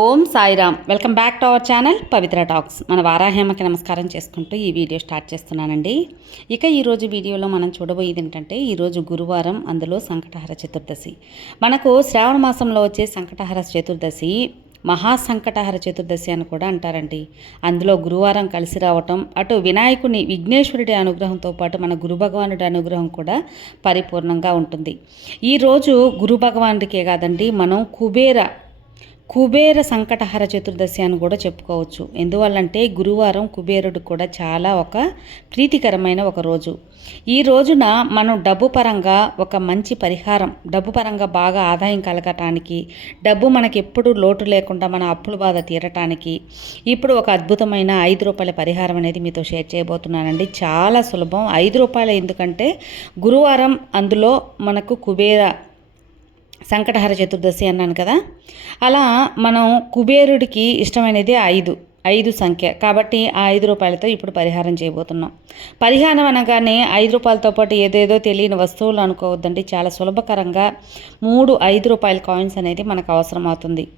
Om Sairam. Welcome back to our channel Pavitra talks. మన వారాహేమకి నమస్కారం చేసుకుంటూ ఈ వీడియో స్టార్ట్ చేస్తున్నానండి. ఇక ఈరోజు వీడియోలో మనం చూడబోయేది ఏంటంటే ఈరోజు గురువారం అందులో సంకటహర చతుర్దశి. మనకు శ్రావణ మాసంలో వచ్చే సంకటహర చతుర్దశి మహాసంకటహర చతుర్దశి అని కూడా అంటారండి. అందులో గురువారం కలిసి రావటం అటు వినాయకుని విఘ్నేశ్వరుడి అనుగ్రహంతో పాటు మన గురు భగవానుడి అనుగ్రహం కూడా పరిపూర్ణంగా ఉంటుంది. ఈరోజు గురు భగవానుడికే కాదండి మనం కుబేర కుబేర సంకటహర చతుర్దశి అని కూడా చెప్పుకోవచ్చు. ఎందువల్లంటే గురువారం కుబేరుడు కూడా చాలా ఒక ప్రీతికరమైన ఒక రోజు. ఈ రోజున మనం డబ్బు పరంగా ఒక మంచి పరిహారం డబ్బు పరంగా బాగా ఆదాయం కలగటానికి డబ్బు మనకి ఎప్పుడూ లోటు లేకుండా మన అప్పుల బాధ తీరటానికి ఇప్పుడు ఒక అద్భుతమైన ఐదు రూపాయల పరిహారం అనేది మీతో షేర్ చేయబోతున్నానండి. చాలా సులభం. ఐదు రూపాయలు ఎందుకంటే గురువారం అందులో మనకు కుబేర సంకటహర చతుర్దశి అన్నాను కదా. అలా మనం కుబేరుడికి ఇష్టమైనది ఐదు ఐదు సంఖ్య. కాబట్టి ఆ ఐదు రూపాయలతో ఇప్పుడు పరిహారం చేయబోతున్నాం. పరిహారం అనగానే ఐదు రూపాయలతో పాటు ఏదేదో తెలియని వస్తువులు అనుకోవద్దండి. చాలా సులభకరంగా మూడు ఐదు రూపాయల కాయిన్స్ అనేది మనకు అవసరం అవుతుంది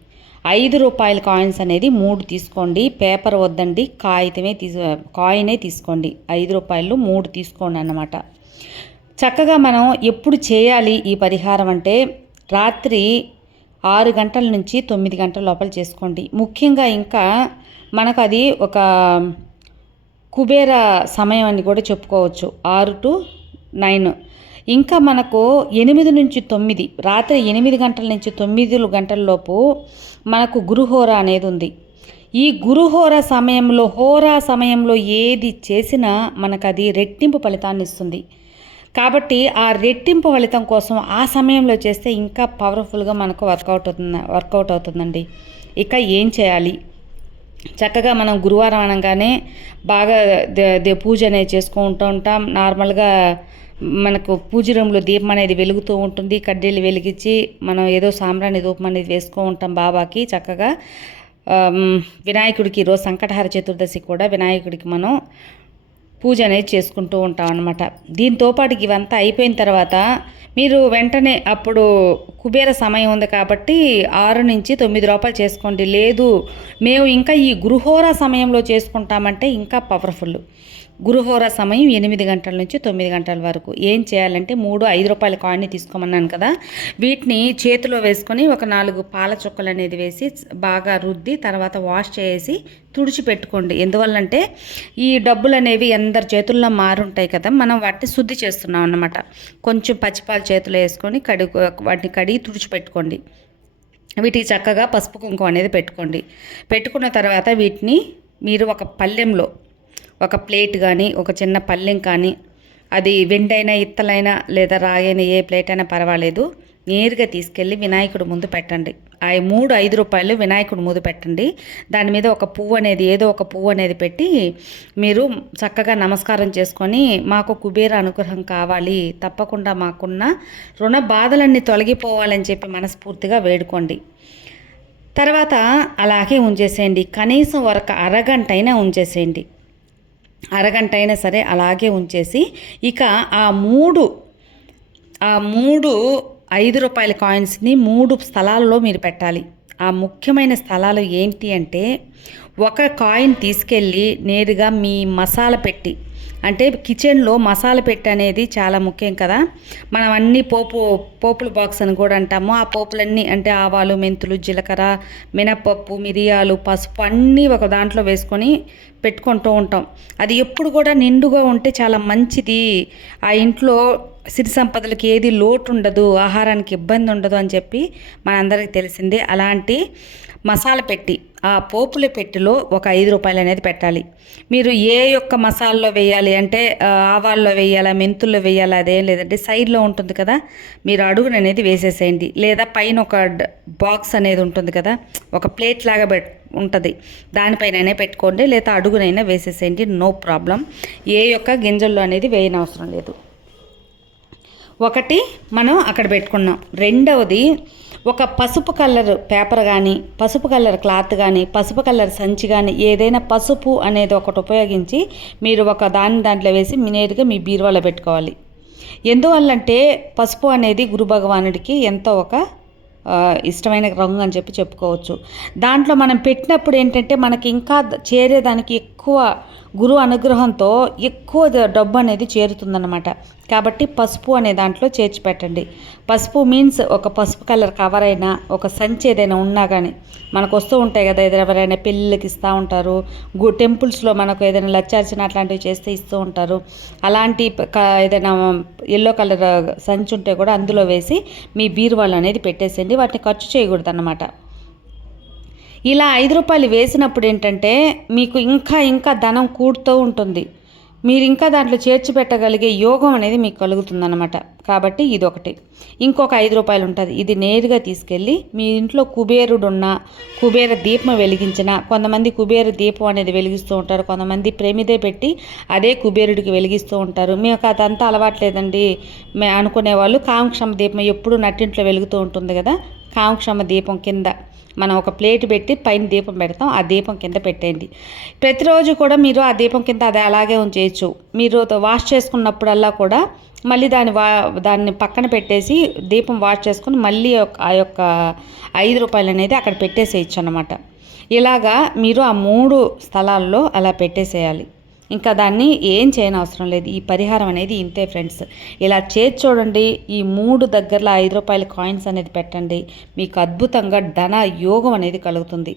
ఐదు రూపాయల కాయిన్స్ అనేది మూడు తీసుకోండి. పేపర్ వద్దండి. కాగితమే తీసు కాయినే తీసుకోండి. ఐదు రూపాయలు మూడు తీసుకోండి అన్నమాట. చక్కగా మనం ఎప్పుడు చేయాలి ఈ పరిహారం అంటే రాత్రి ఆరు గంటల నుంచి తొమ్మిది గంటల లోపల చేసుకోండి. ముఖ్యంగా ఇంకా మనకు అది ఒక కుబేర సమయం అని కూడా చెప్పుకోవచ్చు. ఆరు టు నైన్. ఇంకా మనకు ఎనిమిది నుంచి తొమ్మిది రాత్రి ఎనిమిది గంటల నుంచి తొమ్మిది గంటల లోపు మనకు గురుహోర అనేది ఉంది. ఈ గురుహోర సమయంలో హోరా సమయంలో ఏది చేసినా మనకు అది రెట్టింపు ఫలితాన్ని ఇస్తుంది. కాబట్టి ఆ రెట్టింపు ఫలితం కోసం ఆ సమయంలో చేస్తే ఇంకా పవర్ఫుల్గా మనకు వర్కౌట్ అవుతుంది వర్కౌట్ అవుతుందండి. ఇక ఏం చేయాలి? చక్కగా మనం గురువారం అనగానే బాగా దే పూజ అనేది చేసుకుంటూ ఉంటాం. నార్మల్గా మనకు పూజ రూమ్లో దీపం అనేది వెలుగుతూ ఉంటుంది. కడ్డీలు వెలిగించి మనం ఏదో సాంబ్రాణి ధూపం అనేది వేసుకో ఉంటాం బాబాకి చక్కగా. వినాయకుడికి ఈరోజు సంకటహార చతుర్దశి కూడా వినాయకుడికి మనం పూజ అనేది చేసుకుంటూ ఉంటాం అనమాట దీంతో పాటు ఇవంతా అయిపోయిన తర్వాత మీరు వెంటనే అప్పుడు కుబేర సమయం ఉంది కాబట్టి ఆరు నుంచి తొమ్మిది రూపాయలు చేసుకోండి. లేదు మేము ఇంకా ఈ గృహోర సమయంలో చేసుకుంటామంటే ఇంకా పవర్ఫుల్ గురుహోర సమయం ఎనిమిది గంటల నుంచి తొమ్మిది గంటల వరకు. ఏం చేయాలంటే మూడు ఐదు రూపాయల కాయిన్ని తీసుకోమన్నాను కదా. వీటిని చేతిలో వేసుకొని ఒక నాలుగు పాల చుక్కలు అనేది వేసి బాగా రుద్ది తర్వాత వాష్ చేసి తుడిచిపెట్టుకోండి. ఎందువల్లంటే ఈ డబ్బులు అనేవి అందరి చేతుల్లో మారుంటాయి కదా. మనం వాటిని శుద్ధి చేస్తున్నాం అన్నమాట. కొంచెం పచ్చిపాలు చేతిలో వేసుకొని కడి వాటిని కడిగి తుడిచిపెట్టుకోండి. వీటికి చక్కగా పసుపు కుంకుమ అనేది పెట్టుకోండి. పెట్టుకున్న తర్వాత వీటిని మీరు ఒక పల్లెంలో ఒక ప్లేట్ కానీ ఒక చిన్న పల్లెం కానీ అది వెండైనా ఇత్తలైనా లేదా రాయైనా ఏ ప్లేట్ అయినా పర్వాలేదు. నేరుగా తీసుకెళ్ళి వినాయకుడు ముందు పెట్టండి. ఆ మూడు ఐదు రూపాయలు వినాయకుడు ముందు పెట్టండి. దాని మీద ఒక పువ్వు అనేది ఏదో ఒక పువ్వు అనేది పెట్టి మీరు చక్కగా నమస్కారం చేసుకొని మాకు కుబేర అనుగ్రహం కావాలి తప్పకుండా మాకున్న రుణ బాధలన్నీ తొలగిపోవాలని చెప్పి మనస్ఫూర్తిగా వేడుకోండి. తర్వాత అలాగే ఉంచేసేయండి. కనీసం ఒక అరగంట అయినా ఉంచేసేయండి. అరగంట అయినా సరే అలాగే ఉంచేసి ఇక ఆ మూడు ఆ మూడు ఐదు రూపాయల కాయిన్స్ని మూడు స్థలాల్లో మీరు పెట్టాలి. ఆ ముఖ్యమైన స్థలాలు ఏంటి అంటే ఒక కాయిన్ తీసుకెళ్ళి నేరుగా మీ మసాలా పెట్టి అంటే కిచెన్లో మసాలా పెట్టి అనేది చాలా ముఖ్యం కదా. మనం అన్ని పోపు పోపుల బాక్స్ అని కూడా అంటాము. ఆ పోపులన్నీ అంటే ఆవాలు మెంతులు జీలకర్ర మినపప్పు మిరియాలు పసుపు అన్నీ ఒక దాంట్లో వేసుకొని పెట్టుకుంటూ ఉంటాం. అది ఎప్పుడు కూడా నిండుగా ఉంటే చాలా మంచిది. ఆ ఇంట్లో సిరి సంపదలకి ఏది లోటు ఉండదు ఆహారానికి ఇబ్బంది ఉండదు అని చెప్పి మనందరికీ తెలిసిందే. అలాంటి మసాలా పెట్టి ఆ పోపుల పెట్టెలో ఒక ఐదు రూపాయలు అనేది పెట్టాలి. మీరు ఏ యొక్క మసాలలో వేయాలి అంటే ఆవాల్లో వేయాలా మెంతుల్లో వేయాలా అదేం లేదంటే సైడ్లో ఉంటుంది కదా మీరు అడుగును అనేది వేసేసేయండి. లేదా పైన ఒక బాక్స్ అనేది ఉంటుంది కదా ఒక ప్లేట్ లాగా పెట్ ఉంటుంది. దానిపైననే పెట్టుకోండి లేదా అడుగునైనా వేసేసేయండి నో ప్రాబ్లం. ఏ యొక్క గింజల్లో అనేది వేయనవసరం లేదు. ఒకటి మనం అక్కడ పెట్టుకున్నాం. రెండవది ఒక పసుపు కలర్ పేపర్ కానీ పసుపు కలర్ క్లాత్ కానీ పసుపు కలర్ సంచి కానీ ఏదైనా పసుపు అనేది ఒకటి ఉపయోగించి మీరు ఒక దాన్ని దాంట్లో వేసి నేరుగా మీ బీరువాలో పెట్టుకోవాలి. ఎందువల్లంటే పసుపు అనేది గురు భగవానుడికి ఎంతో ఒక ఇష్టమైన రంగు అని చెప్పి చెప్పుకోవచ్చు. దాంట్లో మనం పెట్టినప్పుడు ఏంటంటే మనకి ఇంకా చేరేదానికి ఎక్కువ గురు అనుగ్రహంతో ఎక్కువ డబ్బు అనేది చేరుతుందన్నమాట. కాబట్టి పసుపు అనే దాంట్లో చేర్చి పెట్టండి. పసుపు మీన్స్ ఒక పసుపు కలర్ కవర్ అయినా ఒక సంచి ఏదైనా ఉన్నా కానీ మనకు వస్తూ ఉంటాయి కదా ఏదైనా ఎవరైనా పెళ్ళిళ్ళకి ఇస్తూ ఉంటారు గు టెంపుల్స్లో మనకు ఏదైనా లచ్చార్చన అట్లాంటివి చేస్తే ఇస్తూ ఉంటారు. అలాంటి క- ఏదైనా ఎల్లో కలర్ సంచి ఉంటే కూడా అందులో వేసి మీ బీరువాళ్ళు అనేది పెట్టేసేయండి వాటిని ఖర్చు చేయకూడదు అన్నమాట ఇలా ఐదు రూపాయలు వేసినప్పుడు ఏంటంటే మీకు ఇంకా ఇంకా ధనం కూడుతూ ఉంటుంది. మీరు ఇంకా దాంట్లో చేర్చి పెట్టగలిగే యోగం అనేది మీకు కలుగుతుందన్నమాట. కాబట్టి ఇది ఒకటి ఇంకొక ఐదు రూపాయలు ఉంటుంది ఇది నేరుగా తీసుకెళ్ళి మీ ఇంట్లో కుబేరుడు ఉన్న కుబేర దీపం వెలిగించిన కొంతమంది కుబేర దీపం అనేది వెలిగిస్తూ ఉంటారు. కొంతమంది ప్రేమిదే పెట్టి అదే కుబేరుడికి వెలిగిస్తూ ఉంటారు. మీకు అదంతా అలవాట్లేదండి అనుకునేవాళ్ళు అనుకునే వాళ్ళు కామక్షమ దీపం ఎప్పుడు నట్టింట్లో వెలుగుతూ ఉంటుంది కదా. కామక్షమ దీపం కింద. మనం ఒక ప్లేట్ పెట్టి పైన దీపం పెడతాం ఆ దీపం కింద పెట్టేయండి. ప్రతిరోజు కూడా మీరు ఆ దీపం కింద అది అలాగే ఉంచేయచ్చు. మీరు వాష్ చేసుకున్నప్పుడల్లా కూడా మళ్ళీ దాన్ని వా దాన్ని పక్కన పెట్టేసి దీపం వాష్ చేసుకుని మళ్ళీ ఒక- ఆ యొక్క ఐదు రూపాయలు అనేది అక్కడ పెట్టేసేయచ్చు అనమాట ఇలాగా మీరు ఆ మూడు స్థలాల్లో అలా పెట్టేసేయాలి. ఇంకా దాన్ని ఏం చేయని అవసరం లేదు. ఈ పరిహారం అనేది ఇంతే ఫ్రెండ్స్. ఇలా చేసి చూడండి. ఈ మూడు దగ్గరలో ఐదు రూపాయల కాయిన్స్ అనేది పెట్టండి. మీకు అద్భుతంగా ధన యోగం అనేది కలుగుతుంది.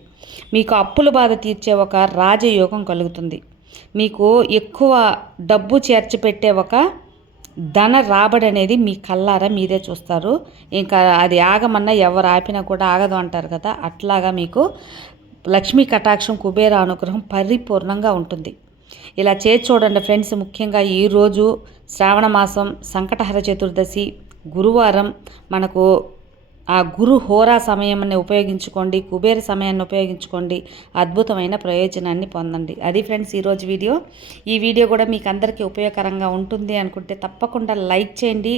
మీకు అప్పుల బాధ తీర్చే ఒక రాజయోగం కలుగుతుంది. మీకు ఎక్కువ డబ్బు చేర్చి పెట్టే ఒక ధన రాబడి అనేది మీ కల్లారా మీరే చూస్తారు. ఇంకా అది ఆగమన్నా ఎవరు ఆపినా కూడా ఆగదు అంటారు కదా. అట్లాగా మీకు లక్ష్మీ కటాక్షం కుబేర అనుగ్రహం పరిపూర్ణంగా ఉంటుంది. ఇలా చేసి చూడండి ఫ్రెండ్స్ ముఖ్యంగా ఈరోజు శ్రావణ మాసం సంకటహర చతుర్దశి గురువారం మనకు ఆ గురు హోరా సమయాన్ని ఉపయోగించుకోండి కుబేర సమయాన్ని ఉపయోగించుకోండి అద్భుతమైన ప్రయోజనాన్ని పొందండి. అది ఫ్రెండ్స్ ఈరోజు వీడియో. ఈ వీడియో కూడా మీకు అందరికీ ఉపయోగకరంగా ఉంటుంది అనుకుంటే తప్పకుండా లైక్ చేయండి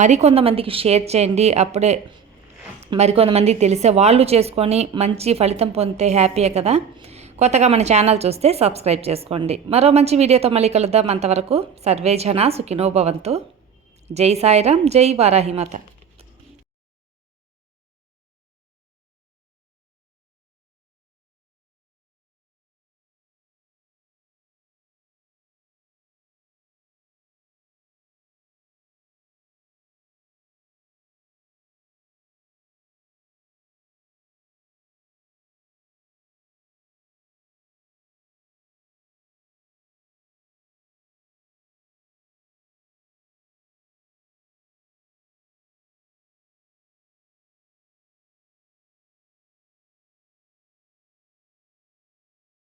మరికొంతమందికి షేర్ చేయండి. అప్పుడే మరికొంతమందికి తెలిసే వాళ్ళు చేసుకొని మంచి ఫలితం పొందితే హ్యాపీయే కదా. కొత్తగా మన ఛానల్ చూస్తే సబ్స్క్రైబ్ చేసుకోండి. మరో మంచి వీడియోతో మళ్ళీ కలుద్దాం. అంతవరకు సర్వే జన సుఖినో భవంతు. జై సాయిరామ్ జై వారాహిమాత